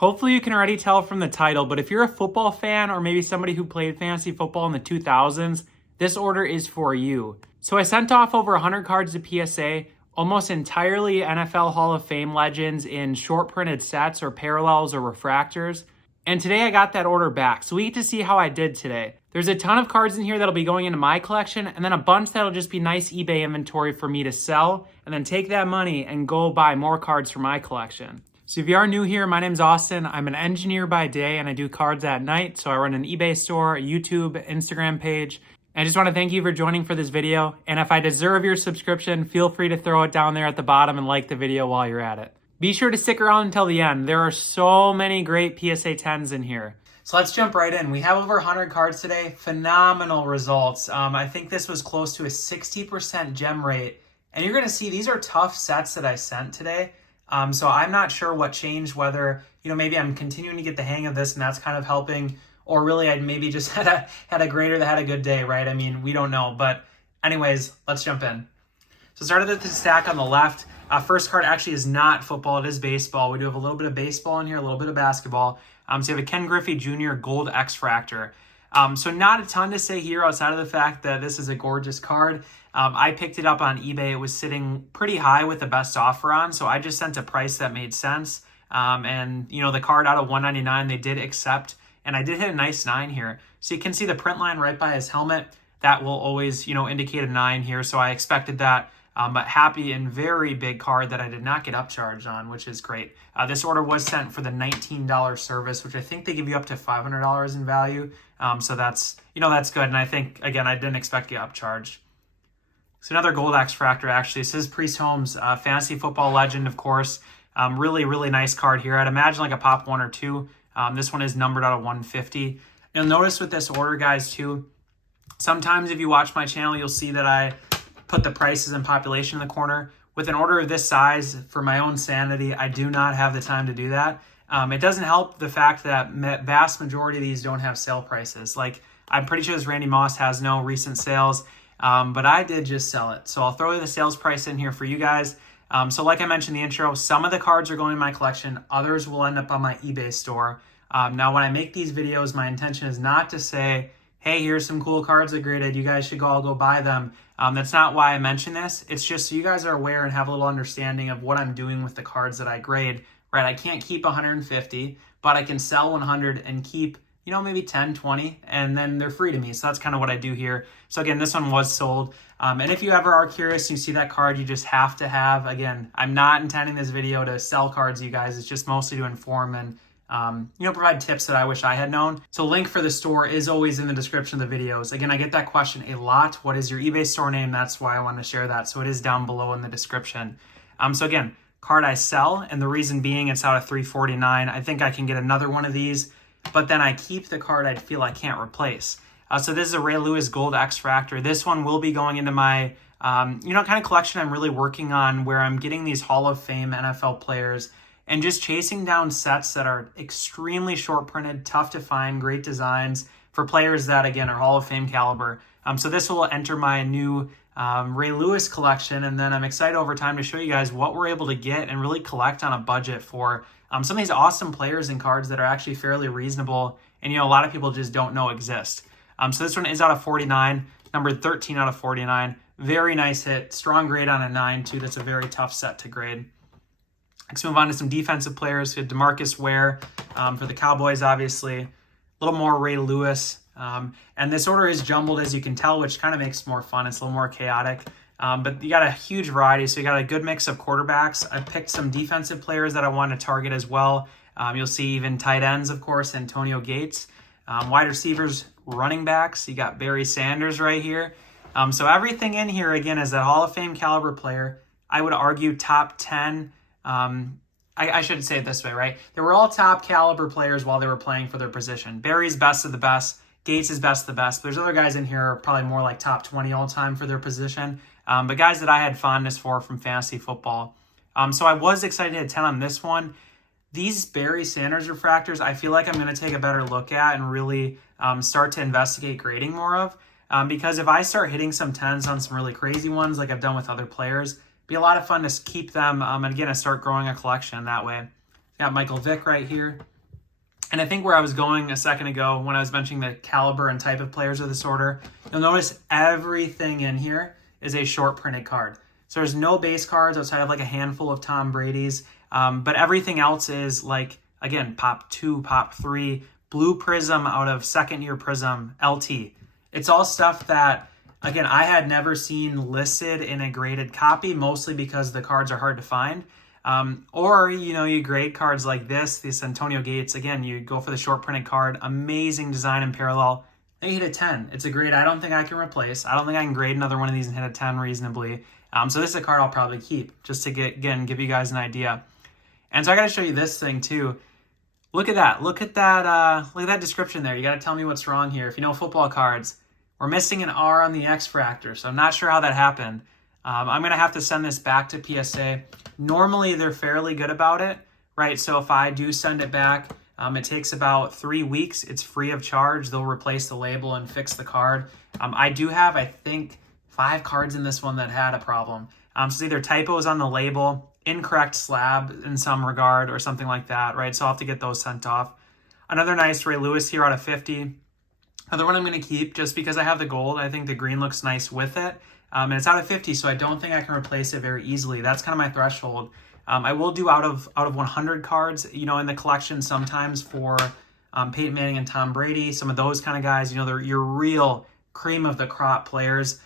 Hopefully you can already tell from the title, but if you're a football fan or maybe somebody who played fantasy football in the 2000s, this order is for you. So I sent off over 100 cards to PSA, almost entirely NFL Hall of Fame legends in short printed sets or parallels or refractors. And today I got that order back, so we get to see how I did today. There's a ton of cards in here that'll be going into my collection, and then a bunch that'll just be nice eBay inventory for me to sell, and then take that money and go buy more cards for my collection. So if you are new here, my name's Austin. I'm an engineer by day and I do cards at night. So I run an eBay store, a YouTube, Instagram page. And I just want to thank you for joining for this video. And if I deserve your subscription, feel free to throw it down there at the bottom and like the video while you're at it. Be sure to stick around until the end. There are so many great PSA 10s in here. So let's jump right in. We have over 100 cards today. Phenomenal results. I think this was close to a 60% gem rate. And you're going to see these are tough sets that I sent today. So I'm not sure what changed, whether, maybe I'm continuing to get the hang of this and that's kind of helping, or really I maybe just had a grader that had a good day, right? I mean, we don't know. But anyways, let's jump in. So started with the stack on the left. First card actually is not football, it is baseball. We do have a little bit of baseball in here, a little bit of basketball. So you have a Ken Griffey Jr. Gold X-Fractor. So not a ton to say here outside of the fact that this is a gorgeous card. I picked it up on eBay. It was sitting pretty high with the best offer on, so I just sent a price that made sense. And the card out of $199 they did accept, and I did hit a nice 9 here. So you can see the print line right by his helmet. That will always indicate a 9 here, so I expected that. But happy and very big card that I did not get upcharged on, which is great. This order was sent for the $19 service, which I think they give you up to $500 in value. So that's that's good. And I think, again, I didn't expect to get upcharged. So another Gold X-Fractor, actually. This is Priest Holmes, fantasy football legend, of course. Really, really nice card here. I'd imagine like a pop 1 or 2. This one is numbered out of 150. You'll notice with this order, guys, too, sometimes if you watch my channel, you'll see that I put the prices and population in the corner. With an order of this size, for my own sanity, I do not have the time to do that. It doesn't help the fact that vast majority of these don't have sale prices. Like, I'm pretty sure this Randy Moss has no recent sales. But I did just sell it. So I'll throw the sales price in here for you guys. So like I mentioned in the intro, some of the cards are going in my collection. Others will end up on my eBay store. Now, when I make these videos, my intention is not to say, hey, here's some cool cards I graded. You guys should all go buy them. That's not why I mention this. It's just so you guys are aware and have a little understanding of what I'm doing with the cards that I grade. Right? I can't keep 150, but I can sell 100 and keep maybe 10, 20, and then they're free to me. So that's kind of what I do here. So again, this one was sold. And if you ever are curious, you see that card, you just have to have, again, I'm not intending this video to sell cards, you guys. It's just mostly to inform and, provide tips that I wish I had known. So link for the store is always in the description of the videos. Again, I get that question a lot. What is your eBay store name? That's why I wanted to share that. So it is down below in the description. So again, card I sell, and the reason being it's out of $349. I think I can get another one of these, but then I keep the card I feel I can't replace. So this is a Ray Lewis Gold X-Fractor. This one will be going into my, kind of collection I'm really working on, where I'm getting these Hall of Fame NFL players and just chasing down sets that are extremely short printed, tough to find, great designs for players that, again, are Hall of Fame caliber. So this will enter my new Ray Lewis collection, and then I'm excited over time to show you guys what we're able to get and really collect on a budget for some of these awesome players and cards that are actually fairly reasonable and, a lot of people just don't know exist. So this one is out of 49, numbered 13 out of 49. Very nice hit. Strong grade on a 9, too. That's a very tough set to grade. Let's move on to some defensive players. We have DeMarcus Ware for the Cowboys, obviously. A little more Ray Lewis. And this order is jumbled, as you can tell, which kind of makes it more fun. It's a little more chaotic. But you got a huge variety, so you got a good mix of quarterbacks. I picked some defensive players that I want to target as well. You'll see even tight ends, of course, Antonio Gates. Wide receivers, running backs. You got Barry Sanders right here. So everything in here, again, is that Hall of Fame caliber player. I would argue top 10. I should say it this way, right? They were all top caliber players while they were playing for their position. Barry's best of the best. Gates is best of the best. There's other guys in here are probably more like top 20 all time for their position. But guys that I had fondness for from fantasy football. So I was excited to hit 10 on this one. These Barry Sanders refractors, I feel like I'm going to take a better look at and really start to investigate grading more of. Because if I start hitting some 10s on some really crazy ones like I've done with other players, it'd be a lot of fun to keep them and again, start growing a collection that way. Got Michael Vick right here. And I think where I was going a second ago when I was mentioning the caliber and type of players of this order, you'll notice everything in here is a short printed card. So there's no base cards outside of like a handful of Tom Brady's, but everything else is like, again, Pop 2, Pop 3, Blue Prism out of second year Prism, LT. It's all stuff that, again, I had never seen listed in a graded copy, mostly because the cards are hard to find. Or, you know, you grade cards like this Antonio Gates, again, you go for the short printed card, amazing design and parallel. They hit a 10. It's a grade I don't think I can replace. I don't think I can grade another one of these and hit a 10 reasonably. So this is a card I'll probably keep just to give you guys an idea. And so I got to show you this thing too. Look at that. Look at that description there. You got to tell me what's wrong here. If you know football cards, we're missing an R on the REFRACTOR. So I'm not sure how that happened. I'm going to have to send this back to PSA. Normally, they're fairly good about it, right? So if I do send it back, it takes about 3 weeks. It's free of charge. They'll replace the label and fix the card. I do have, I think, 5 cards in this one that had a problem. So it's either typos on the label, incorrect slab in some regard, or something like that, right? So I'll have to get those sent off. Another nice Ray Lewis here out of 50. Another one I'm going to keep just because I have the gold. I think the green looks nice with it. And it's out of 50, so I don't think I can replace it very easily. That's kind of my threshold. I will do out of 100 cards, you know, in the collection sometimes for Peyton Manning and Tom Brady, some of those kind of guys. You know, they're your real cream of the crop players.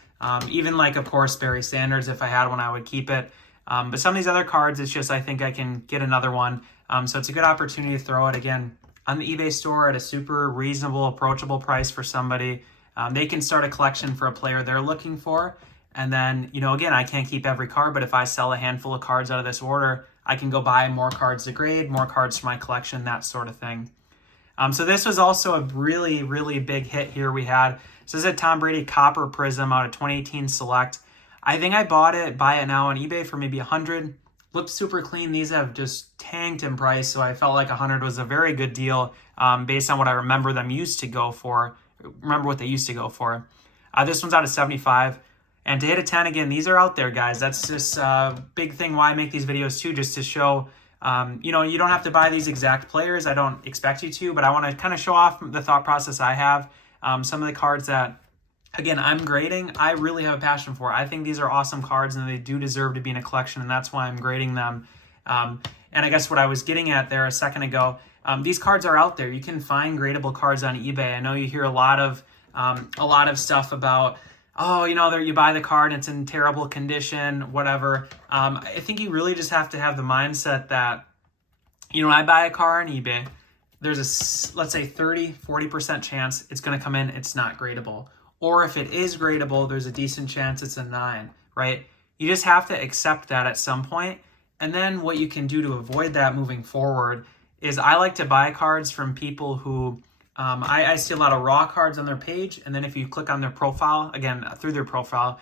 Even like, of course, Barry Sanders, if I had one, I would keep it. But some of these other cards, it's just I think I can get another one. So it's a good opportunity to throw it again on the eBay store at a super reasonable, approachable price for somebody. They can start a collection for a player they're looking for. And then, you know, again, I can't keep every card, but if I sell a handful of cards out of this order, I can go buy more cards to grade, more cards for my collection, that sort of thing. So this was also a really, really big hit here we had. So this is a Tom Brady Copper Prism out of 2018 Select. I think I buy it now on eBay for maybe 100. Looked super clean. These have just tanked in price, so I felt like 100 was a very good deal based on what I remember them used to go for. Remember what they used to go for. This one's out of 75. And to hit a 10 again, these are out there, guys. That's just a big thing why I make these videos too, just to show, you know, you don't have to buy these exact players. I don't expect you to, but I want to kind of show off the thought process I have. Some of the cards that, again, I'm grading, I really have a passion for. I think these are awesome cards and they do deserve to be in a collection, and that's why I'm grading them. And I guess what I was getting at there a second ago, these cards are out there. You can find gradable cards on eBay. I know you hear a lot of stuff about, oh, you know, you buy the card and it's in terrible condition, whatever. I think you really just have to have the mindset that, you know, when I buy a car on eBay, there's a, let's say 30-40% chance it's going to come in, it's not gradable. Or if it is gradable, there's a decent chance it's a 9, right? You just have to accept that at some point. And then what you can do to avoid that moving forward is I like to buy cards from people who, I see a lot of raw cards on their page, and then if you click on their profile, again, through their profile,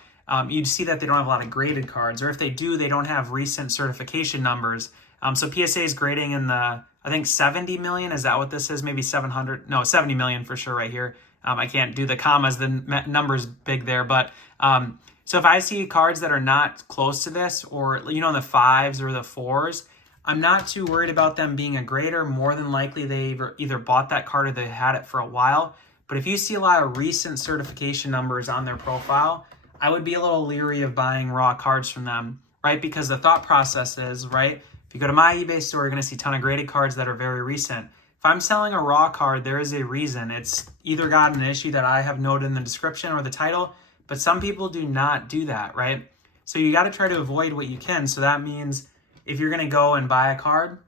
you'd see that they don't have a lot of graded cards, or if they do, they don't have recent certification numbers. So PSA is grading in the, I think 70 million, is that what this is? Maybe 700, no, 70 million for sure right here. I can't do the commas, the number's big there, but so if I see cards that are not close to this, or, you know, in the 5s or the 4s, I'm not too worried about them being a grader. More than likely, they either bought that card or they had it for a while. But if you see a lot of recent certification numbers on their profile, I would be a little leery of buying raw cards from them, right? Because the thought process is, right, if you go to my eBay store, you're going to see a ton of graded cards that are very recent. If I'm selling a raw card, there is a reason. It's either got an issue that I have noted in the description or the title, but some people do not do that, right? So you got to try to avoid what you can. So that means if you're going to go and buy a card,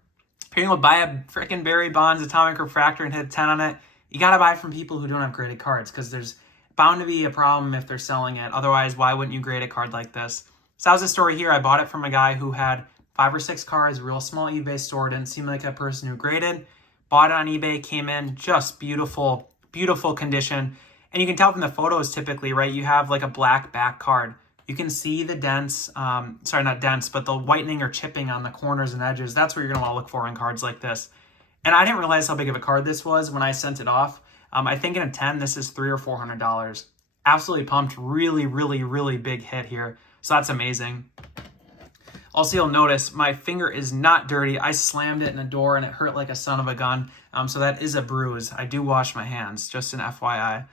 if you're going to buy a freaking Barry Bonds Atomic Refractor and hit 10 on it, you got to buy from people who don't have graded cards, because there's bound to be a problem if they're selling it. Otherwise, why wouldn't you grade a card like this? So that was the story here. I bought it from a guy who had 5 or 6 cards, real small eBay store. Didn't seem like a person who graded. Bought it on eBay, came in just beautiful, beautiful condition. And you can tell from the photos typically, right? You have like a black back card. You can see the dents, sorry, not dents, but the whitening or chipping on the corners and edges. That's what you're going to want to look for in cards like this. And I didn't realize how big of a card this was when I sent it off. I think in a 10, this is $300 or $400. Absolutely pumped. Really, really, really big hit here. So that's amazing. Also, you'll notice my finger is not dirty. I slammed it in a door and it hurt like a son of a gun. So that is a bruise. I do wash my hands, just an FYI.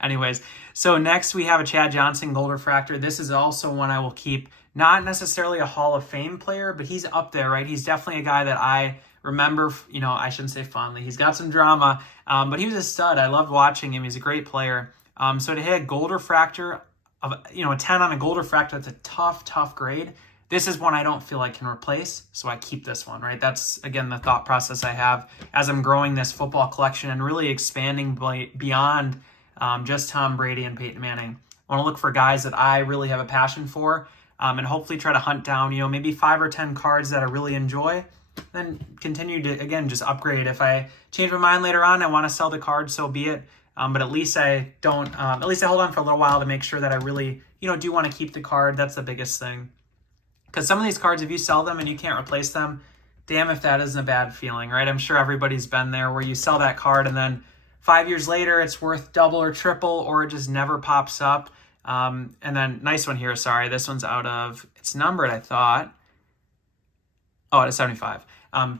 Anyways, so next we have a Chad Johnson Gold Refractor. This is also one I will keep. Not necessarily a Hall of Fame player, but he's up there, right? He's definitely a guy that I remember, I shouldn't say fondly. He's got some drama, but he was a stud. I loved watching him. He's a great player. So to hit a Gold Refractor, of a 10 on a Gold Refractor, that's a tough grade. This is one I don't feel I can replace, so I keep this one, right? That's, again, the thought process I have as I'm growing this football collection and really expanding beyond just Tom Brady and Peyton Manning. I want to look for guys that I really have a passion for, and hopefully try to hunt down, maybe 5 or 10 cards that I really enjoy, then continue to, again, just upgrade. If I change my mind later on, I want to sell the card, so be it. But at least I don't, at least I hold on for a little while to make sure that I really, do want to keep the card. That's the biggest thing. Because some of these cards, if you sell them and you can't replace them, damn if that isn't a bad feeling, right? I'm sure everybody's been there where you sell that card and then 5 years later it's worth double or triple, or it just never pops up. And then, nice one here, sorry. This one's out of, it's numbered, I thought. Oh, it's 75.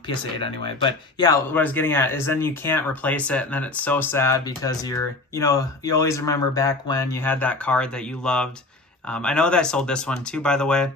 PSA 8 anyway. But yeah, what I was getting at is then you can't replace it, and then it's so sad because you always remember back when you had that card that you loved. I know that I sold this one too, by the way.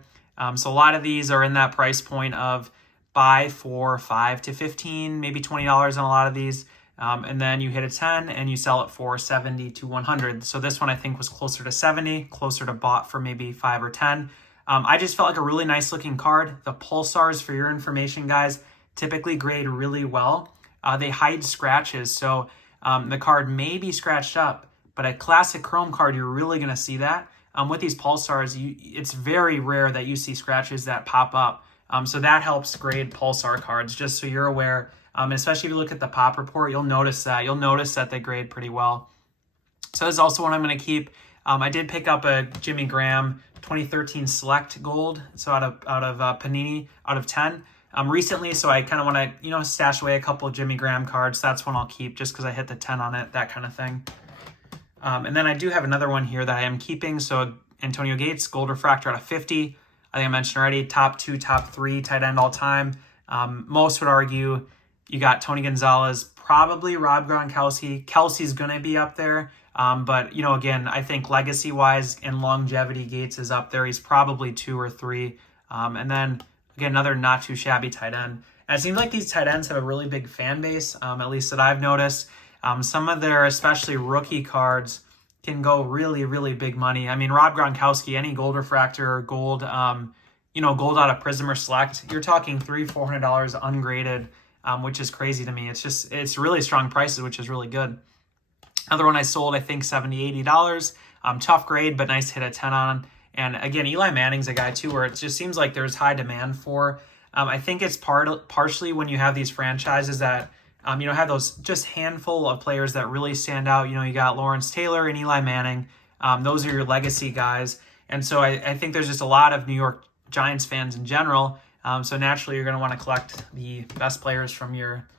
So a lot of these are in that price point of buy for $5 to $15, maybe $20 on a lot of these. And then you hit a 10 and you sell it for 70 to 100. So this one I think was closer to 70, closer to bought for maybe 5 or 10. I just felt like a really nice looking card. The pulsars, for your information, guys, typically grade really well. They hide scratches, so the card may be scratched up, but a classic chrome card, you're really going to see that. With these pulsars, it's very rare that you see scratches that pop up. So that helps grade pulsar cards, just so you're aware. Especially if you look at the pop report, you'll notice that. You'll notice that they grade pretty well. So this is also one I'm going to keep. I did pick up a Jimmy Graham 2013 Select Gold, so out of Panini, out of 10. Recently, so I kind of want to, stash away a couple of Jimmy Graham cards. That's one I'll keep just because I hit the 10 on it, that kind of thing. And then I do have another one here that I am keeping. So Antonio Gates, Gold Refractor out of 50. I think I mentioned already, top 2, top 3 tight end all time. Most would argue you got Tony Gonzalez, probably Rob Gronkowski. Kelsey's going to be up there. But, again, I think legacy-wise and longevity, Gates is up there. He's probably 2 or 3. And then, again, another not too shabby tight end. And it seems like these tight ends have a really big fan base, at least that I've noticed. Some of their, especially rookie cards, can go really, really big money. I mean, Rob Gronkowski, any Gold Refractor or gold, gold out of Prism or Select, you're talking $300-400 ungraded, which is crazy to me. It's really strong prices, which is really good. Another one I sold, I think $70-80. Tough grade, but nice hit a 10 on. And again, Eli Manning's a guy too, where it just seems like there's high demand for. I think it's partially when you have these franchises that, have those just handful of players that really stand out. You got Lawrence Taylor and Eli Manning. Those are your legacy guys. And so I think there's just a lot of New York Giants fans in general. So naturally, you're going to want to collect the best players from your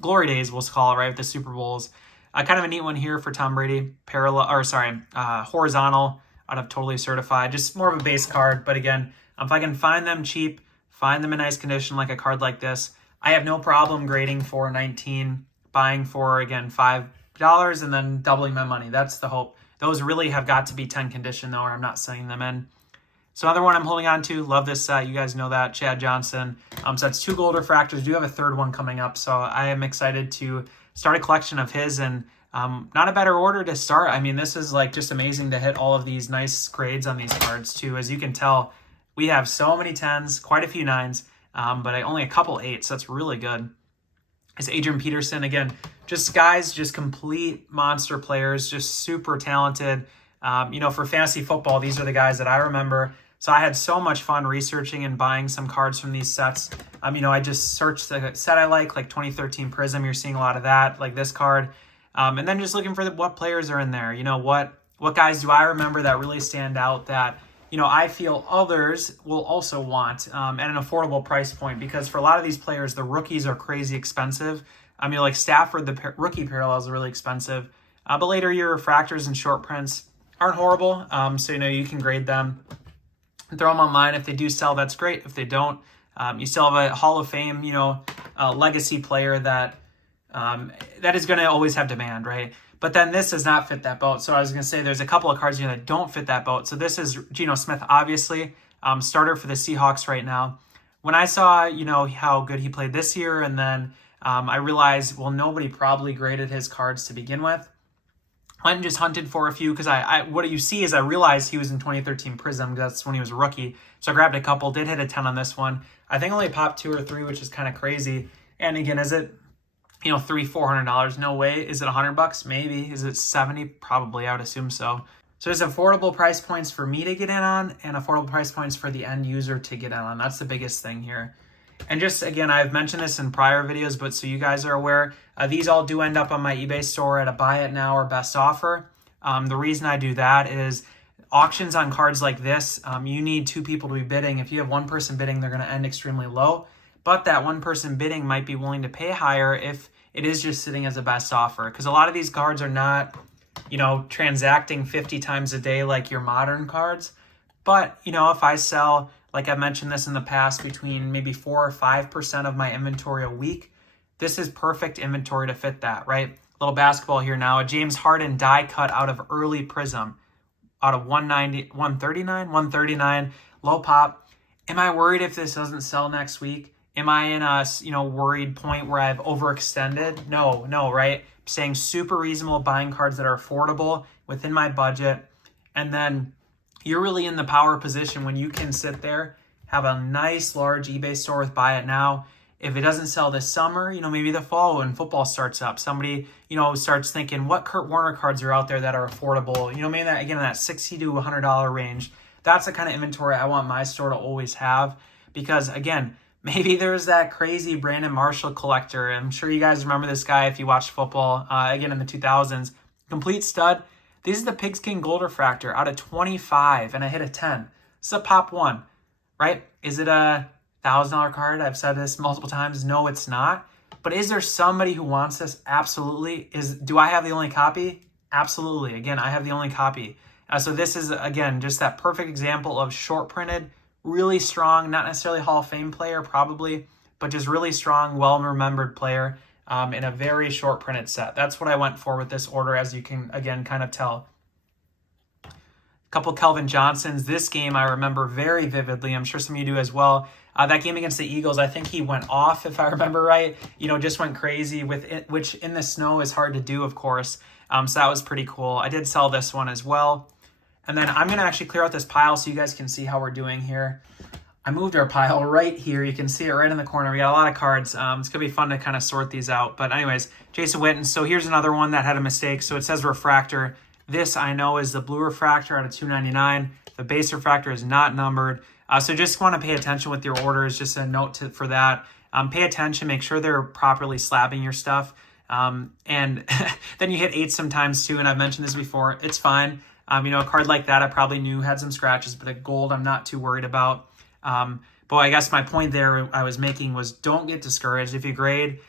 glory days, we'll call it, right, with the Super Bowls. Kind of a neat one here for Tom Brady, horizontal out of Totally Certified. Just more of a base card. But again, if I can find them cheap, find them in nice condition like a card like this, I have no problem grading for 19, buying for, again, $5, and then doubling my money. That's the hope. Those really have got to be 10 condition, though, or I'm not sending them in. So another one I'm holding on to. Love this set. You guys know that. Chad Johnson. So that's 2 Gold Refractors. Do have a third one coming up. So I am excited to start a collection of his, and not a better order to start. I mean, this is like just amazing to hit all of these nice grades on these cards too. As you can tell, we have so many 10s, quite a few 9s, but only a couple 8s. So that's really good. It's Adrian Peterson. Again, just guys, just complete monster players, just super talented. For fantasy football, these are the guys that I remember. So I had so much fun researching and buying some cards from these sets. I just searched the set I like 2013 Prism. You're seeing a lot of that, like this card. And then just looking for what players are in there. What guys do I remember that really stand out that, I feel others will also want at an affordable price point. Because for a lot of these players, the rookies are crazy expensive. Like Stafford, the rookie parallels are really expensive. But later year refractors and short prints aren't horrible. So, you can grade them. and throw them online. If they do sell, that's great. If they don't, you still have a Hall of Fame, legacy player that is going to always have demand, right? But then this does not fit that boat. So I was going to say there's a couple of cards here that don't fit that boat. So this is Geno Smith, obviously, starter for the Seahawks right now. When I saw, how good he played this year, and then I realized, well, nobody probably graded his cards to begin with. Went and just hunted for a few because what you see is I realized he was in 2013 Prism. That's when he was a rookie. So I grabbed a couple, did hit a 10 on this one. I think only popped 2 or 3, which is kind of crazy. And again, is it, $300-$400? No way. Is it $100? Maybe. Is it 70? Probably. I would assume so. So there's affordable price points for me to get in on and affordable price points for the end user to get in on. That's the biggest thing here. And just, again, I've mentioned this in prior videos, but so you guys are aware, these all do end up on my eBay store at a buy it now or best offer. The reason I do that is auctions on cards like this, you need 2 people to be bidding. If you have 1 person bidding, they're going to end extremely low. But that 1 person bidding might be willing to pay higher if it is just sitting as a best offer. Because a lot of these cards are not, transacting 50 times a day like your modern cards. But, if I sell, like I mentioned this in the past, between maybe 4 or 5% of my inventory a week, this is perfect inventory to fit that, right? A little basketball here now. A James Harden die cut out of early Prism, out of 139, low pop. Am I worried if this doesn't sell next week? Am I in a, worried point where I've overextended? No, right? I'm saying super reasonable, buying cards that are affordable within my budget. And then you're really in the power position when you can sit there, have a nice large eBay store with buy it now. If it doesn't sell this summer, maybe the fall when football starts up, somebody, starts thinking what Kurt Warner cards are out there that are affordable, maybe that, again, in that $60 to $100 range. That's the kind of inventory I want my store to always have, because again, maybe there's that crazy Brandon Marshall collector. I'm sure you guys remember this guy if you watched football, again, in the 2000s. Complete stud. This is the Pigskin Gold Refractor out of 25, and I hit a 10. It's a pop 1, right? Is it a $1,000 card? I've said this multiple times. No, it's not. But is there somebody who wants this? Absolutely. Do I have the only copy? Absolutely. Again, I have the only copy. So this is, again, just that perfect example of short printed, really strong, not necessarily Hall of Fame player probably, but just really strong, well-remembered player in a very short printed set. That's what I went for with this order, as you can, again, kind of tell. A couple Kelvin Johnsons. This game I remember very vividly. I'm sure some of you do as well. That game against the Eagles, I think he went off, if I remember right. Just went crazy with it, which in the snow is hard to do, of course. So that was pretty cool. I did sell this one as well. And then I'm going to actually clear out this pile so you guys can see how we're doing here. I moved our pile right here. You can see it right in the corner. We got a lot of cards. It's going to be fun to kind of sort these out. But anyways, Jason Witten. So here's another one that had a mistake. So it says refractor. This I know is the blue refractor out of $2.99. The base refractor is not numbered. So just want to pay attention with your orders. Just a note for that. Pay attention. Make sure they're properly slabbing your stuff. And then you hit 8 sometimes too. And I've mentioned this before. It's fine. A card like that I probably knew had some scratches, but a gold I'm not too worried about. But I guess my point there I was making was don't get discouraged. If you grade,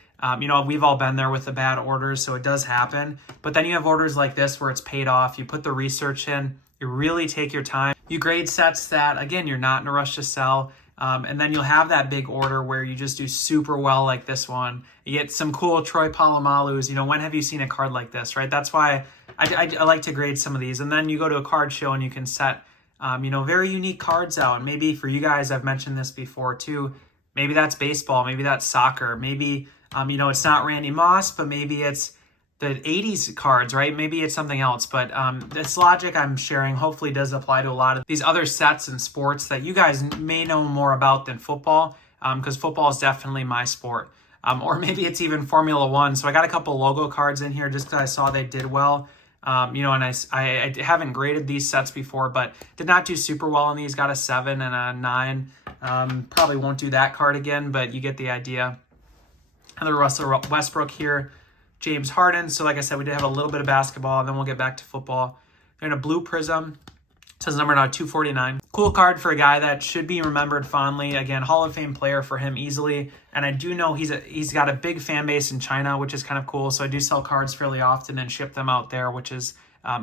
we've all been there with the bad orders, so it does happen. But then you have orders like this where it's paid off. You put the research in. You really take your time. You grade sets that, again, you're not in a rush to sell. And then you'll have that big order where you just do super well like this one. You get some cool Troy Palomalus. When have you seen a card like this, right? That's why I like to grade some of these. And then you go to a card show and you can set, very unique cards out. And maybe for you guys, I've mentioned this before too. Maybe that's baseball. Maybe that's soccer. Maybe, it's not Randy Moss, but maybe it's the 80s cards, right? Maybe it's something else. But this logic I'm sharing hopefully does apply to a lot of these other sets and sports that you guys may know more about than football, because football is definitely my sport. Or maybe it's even Formula One. So I got a couple logo cards in here just because I saw they did well. And I haven't graded these sets before, but did not do super well on these. Got a 7 and a 9. Probably won't do that card again, but you get the idea. Another Russell Westbrook here. James Harden. So like I said, we did have a little bit of basketball, and then we'll get back to football. They're in a blue prism. It says number now 249. Cool card for a guy that should be remembered fondly. Again, Hall of Fame player for him easily. And I do know he's got a big fan base in China, which is kind of cool. So I do sell cards fairly often and ship them out there, which is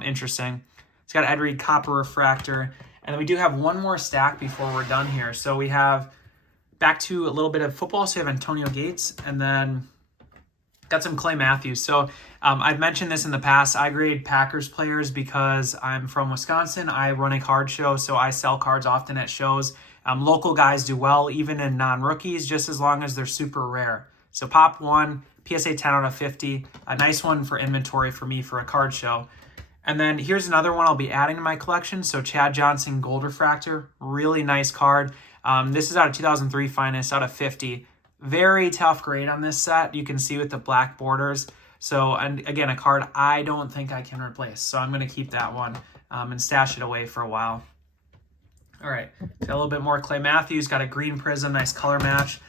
interesting. It's got Ed Reed Copper Refractor. And then we do have one more stack before we're done here. So we have back to a little bit of football. So we have Antonio Gates, and then got some Clay Matthews. So I've mentioned this in the past. I grade Packers players because I'm from Wisconsin. I run a card show, so I sell cards often at shows. Local guys do well, even in non-rookies, just as long as they're super rare. So Pop 1, PSA 10 out of 50, a nice one for inventory for me for a card show. And then here's another one I'll be adding to my collection. So Chad Johnson Gold Refractor, really nice card. This is out of 2003 Finest, out of 50. Very tough grade on this set. You can see with the black borders. So, and again, a card I don't think I can replace. So I'm going to keep that one and stash it away for a while. All right, got a little bit more Clay Matthews. Got a green prism, nice color match.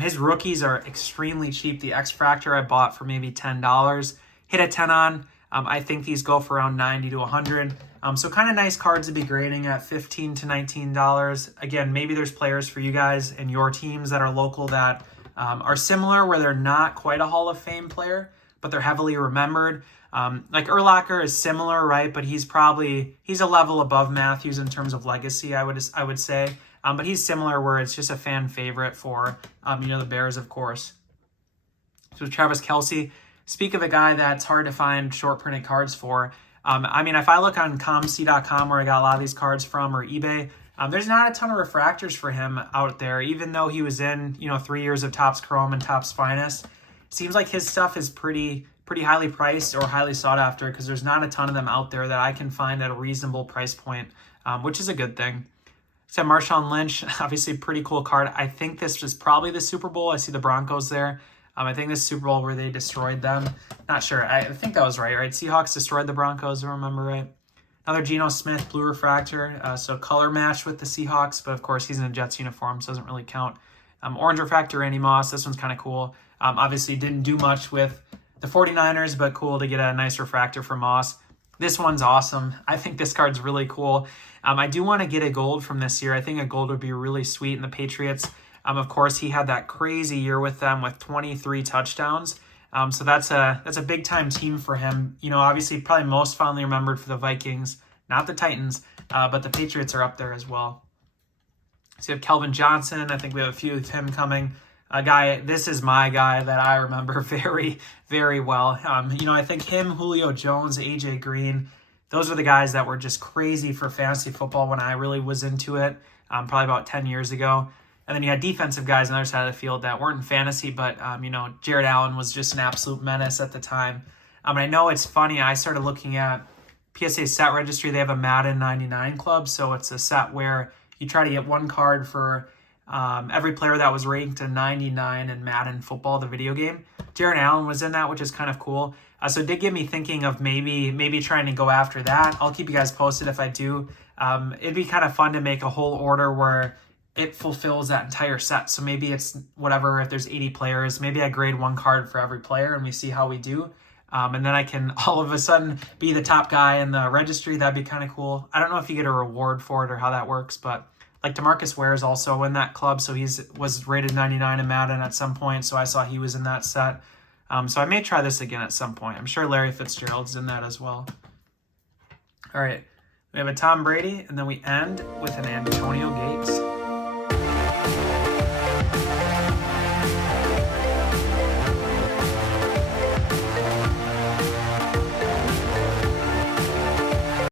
His rookies are extremely cheap. The X-Fractor I bought for maybe $10. Hit a 10 on. I think these go for around $90 to $100. So kind of nice cards to be grading at $15 to $19. Again, maybe there's players for you guys and your teams that are local that are similar, where they're not quite a Hall of Fame player, but they're heavily remembered. Like Urlacher is similar, right? But he's a level above Matthews in terms of legacy, I would say. But he's similar, where it's just a fan favorite for, the Bears, of course. So Travis Kelce, speak of a guy that's hard to find short printed cards for. If I look on ComC.com, where I got a lot of these cards from, or eBay, there's not a ton of refractors for him out there, even though he was in, 3 years of Topps Chrome and Topps Finest. Seems like his stuff is pretty highly priced or highly sought after, because there's not a ton of them out there that I can find at a reasonable price point, which is a good thing. So Marshawn Lynch, obviously pretty cool card. I think this was probably the Super Bowl. I see the Broncos there. I think this Super Bowl where they destroyed them. Not sure. I think that was right? Seahawks destroyed the Broncos, if I remember right. Another Geno Smith blue refractor. So color match with the Seahawks, but of course he's in a Jets uniform, so doesn't really count. Orange refractor, Randy Moss. This one's kind of cool. Obviously didn't do much with the 49ers, but cool to get a nice refractor for Moss. This one's awesome. I think this card's really cool. I do want to get a gold from this year. I think a gold would be really sweet in the Patriots. Of course, he had that crazy year with them with 23 touchdowns. So that's a big time team for him. Obviously probably most fondly remembered for the Vikings, not the Titans, but the Patriots are up there as well. So you have Kelvin Johnson. I think we have a few of him coming. This is my guy that I remember very, very well. I think him, Julio Jones, AJ Green, those are the guys that were just crazy for fantasy football when I really was into it, probably about 10 years ago. And then you had defensive guys on the other side of the field that weren't in fantasy, but, Jared Allen was just an absolute menace at the time. I know it's funny. I started looking at PSA set registry. They have a Madden 99 club, so it's a set where you try to get one card for every player that was ranked a 99 in Madden football, the video game. Jared Allen was in that, which is kind of cool. So it did get me thinking of maybe trying to go after that. I'll keep you guys posted if I do. It'd be kind of fun to make a whole order where it fulfills that entire set. So maybe it's whatever, if there's 80 players, maybe I grade one card for every player and we see how we do. And then I can all of a sudden be the top guy in the registry. That'd be kind of cool. I don't know if you get a reward for it or how that works, but like DeMarcus Ware is also in that club. So was rated 99 in Madden at some point. So I saw he was in that set. So I may try this again at some point. I'm sure Larry Fitzgerald's in that as well. All right. We have a Tom Brady, and then we end with an Antonio Gates.